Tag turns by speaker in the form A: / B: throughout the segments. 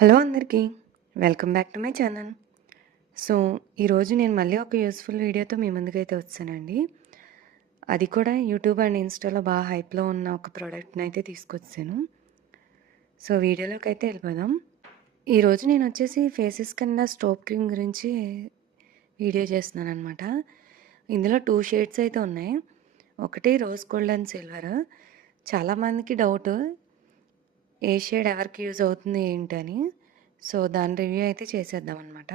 A: Hello అందరికీ welcome back to my channel. So ఈరోజు నేను మళ్ళీ ఒక యూస్ఫుల్ వీడియోతో మీ ముందుకైతే వచ్చానండి. అది కూడా యూట్యూబ్ అండ్ ఇన్స్టాలో బాగా హైప్లో ఉన్న ఒక ప్రోడక్ట్ని అయితే తీసుకొచ్చాను. సో వీడియోలోకి అయితే వెళ్ళిపోదాం. ఈరోజు నేను వచ్చేసి ఫేసెస్ కింద స్టోప్ క్రీమ్ గురించి వీడియో చేస్తున్నాను అనమాట ఇందులో టూ షేడ్స్ అయితే ఉన్నాయి. ఒకటి రోజ్ గోల్డ్ అండ్ సిల్వర్. చాలామందికి డౌట్ ఏ షేడ్ ఎవరికి యూజ్ అవుతుంది ఏంటని. సో దాని రివ్యూ అయితే చేసేద్దాం అనమాట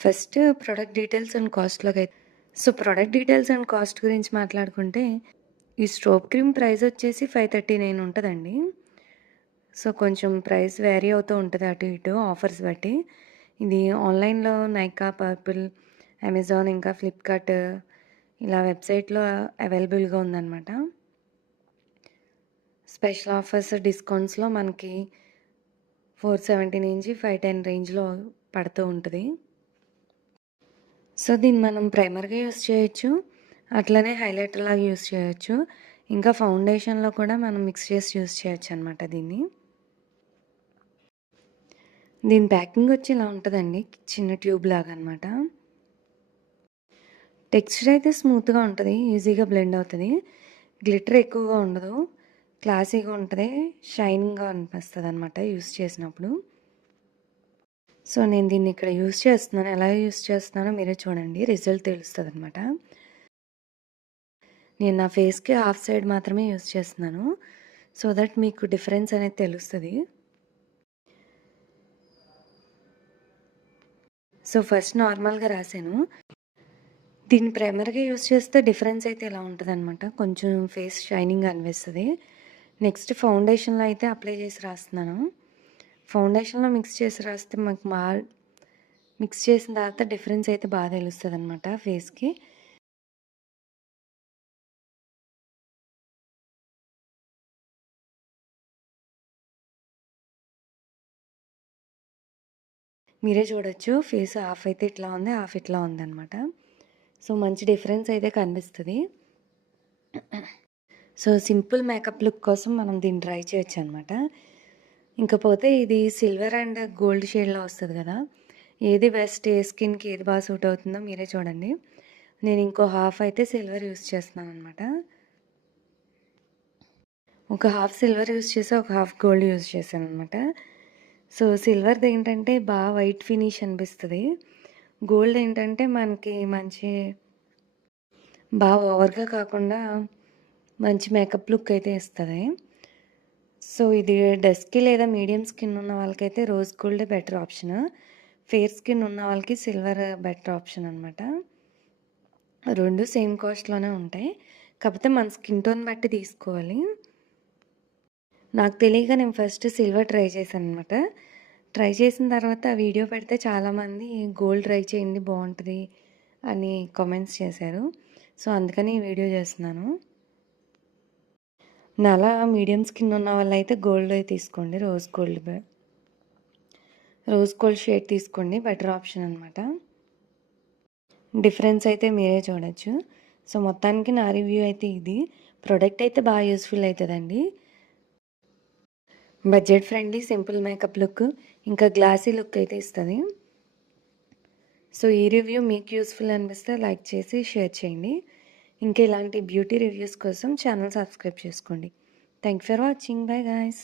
A: ఫస్ట్ ప్రోడక్ట్ డీటెయిల్స్ అండ్ కాస్ట్లోకి అయితే so product details and cost గురించి మాట్లాడుకుంటే ఈ స్ట్రోప్ క్రీమ్ ప్రైస్ వచ్చేసి ఫైవ్ థర్టీ నైన్ ఉంటుందండి. సో కొంచెం ప్రైస్ వేరీ అవుతూ ఉంటుంది అటు ఇటు ఆఫర్స్ బట్టి. ఇది ఆన్లైన్లో నైకా పర్పుల్ అమెజాన్ ఇంకా ఫ్లిప్కార్ట్ ఇలా వెబ్సైట్లో అవైలబుల్గా ఉందన్నమాట. స్పెషల్ ఆఫర్స్ డిస్కౌంట్స్లో మనకి ఫోర్ సెవెంటీ నుంచి ఫైవ్ టెన్ రేంజ్లో పడుతూ ఉంటుంది. సో దీన్ని మనం ప్రైమర్గా యూస్ చేయొచ్చు అట్లనే హైలైటర్ లాగా యూస్ చేయొచ్చు. ఇంకా ఫౌండేషన్లో కూడా మనం మిక్స్ చేసి యూస్ చేయొచ్చు అనమాట దీన్ని. దీని ప్యాకింగ్ వచ్చి ఇలా ఉంటుందండి చిన్న ట్యూబ్ లాగా అనమాట టెక్స్చర్ అయితే స్మూత్గా ఉంటుంది ఈజీగా బ్లెండ్ అవుతుంది. గ్లిటర్ ఎక్కువగా ఉండదు. క్లాసీగా ఉంటుంది షైనింగ్గా అనిపిస్తుంది అనమాట యూస్ చేసినప్పుడు. సో నేను దీన్ని ఇక్కడ యూస్ చేస్తున్నాను ఎలా యూస్ చేస్తున్నానో మీరే చూడండి రిజల్ట్ తెలుస్తుంది అనమాట నేను నా ఫేస్కి హాఫ్ సైడ్ మాత్రమే యూస్ చేస్తున్నాను సో దట్ మీకు డిఫరెన్స్ అనేది తెలుస్తుంది. సో ఫస్ట్ నార్మల్గా రాశాను. దీన్ని ప్రైమర్గా యూస్ చేస్తే డిఫరెన్స్ అయితే ఇలా ఉంటుంది అనమాట కొంచెం ఫేస్ షైనింగ్ అనిపిస్తుంది. నెక్స్ట్ ఫౌండేషన్లో అయితే అప్లై చేసి రాస్తున్నాను. ఫౌండేషన్లో మిక్స్ చేసి రాస్తే మాకు మా మిక్స్ చేసిన తర్వాత డిఫరెన్స్ అయితే బాగా తెలుస్తుంది అనమాట ఫేస్కి. మీరే చూడొచ్చు. ఫేస్ హాఫ్ అయితే ఇట్లా ఉంది హాఫ్ ఇట్లా ఉందన్నమాట. సో మంచి డిఫరెన్స్ అయితే కనిపిస్తుంది. సో సింపుల్ మేకప్ లుక్ కోసం మనం దీన్ని ట్రై చేయొచ్చు అనమాట ఇంకపోతే ఇది సిల్వర్ అండ్ గోల్డ్ షేడ్లో వస్తుంది కదా. ఏది బెస్ట్ ఏ స్కిన్కి ఏది బాగా సూట్ అవుతుందో మీరే చూడండి. నేను ఇంకో హాఫ్ అయితే సిల్వర్ యూస్ చేస్తున్నాను అనమాట ఒక హాఫ్ సిల్వర్ యూస్ చేసి ఒక హాఫ్ గోల్డ్ యూస్ చేశాను అనమాట సో సిల్వర్ది ఏంటంటే బాగా వైట్ ఫినిష్ అనిపిస్తుంది. గోల్డ్ ఏంటంటే మనకి మంచి బాగా ఓవర్గా కాకుండా మంచి మేకప్ లుక్ అయితే ఇస్తుంది. సో ఇది డస్కి లేదా మీడియం స్కిన్ ఉన్న వాళ్ళకైతే rose gold better option. Fair skin ఉన్న వాళ్ళకి సిల్వర్ బెటర్ ఆప్షన్ అనమాట రెండు సేమ్ కాస్ట్లోనే ఉంటాయి. కాకపోతే మన స్కిన్ టోన్ బట్టి తీసుకోవాలి. నాకు తెలియక నేను ఫస్ట్ సిల్వర్ ట్రై చేశాను అనమాట ట్రై చేసిన తర్వాత వీడియో పెడితే చాలామంది గోల్డ్ ట్రై చేయండి బాగుంటుంది అని కామెంట్స్ చేశారు. సో అందుకని ఈ వీడియో చేస్తున్నాను. నలా మీడియం స్కిన్ ఉన్న వాళ్ళైతే గోల్డ్ తీసుకోండి rose gold rose gold shade తీసుకోండి బెటర్ ఆప్షన్ అనమాట డిఫరెన్స్ అయితే మీరే చూడొచ్చు. సో మొత్తానికి నా రివ్యూ అయితే ఇది. ప్రోడక్ట్ అయితే బాగా యూస్ఫుల్ అవుతుందండి budget friendly simple makeup look ఇంకా గ్లాసీ లుక్ అయితే ఇస్తుంది. సో ఈ రివ్యూ మీకు యూస్ఫుల్ అనిపిస్తే లైక్ చేసి షేర్ చేయండి. ఇంకా ఇలాంటి బ్యూటీ రివ్యూస్ కోసం ఛానల్ సబ్స్క్రైబ్ చేసుకోండి. Thank for watching. Bye guys.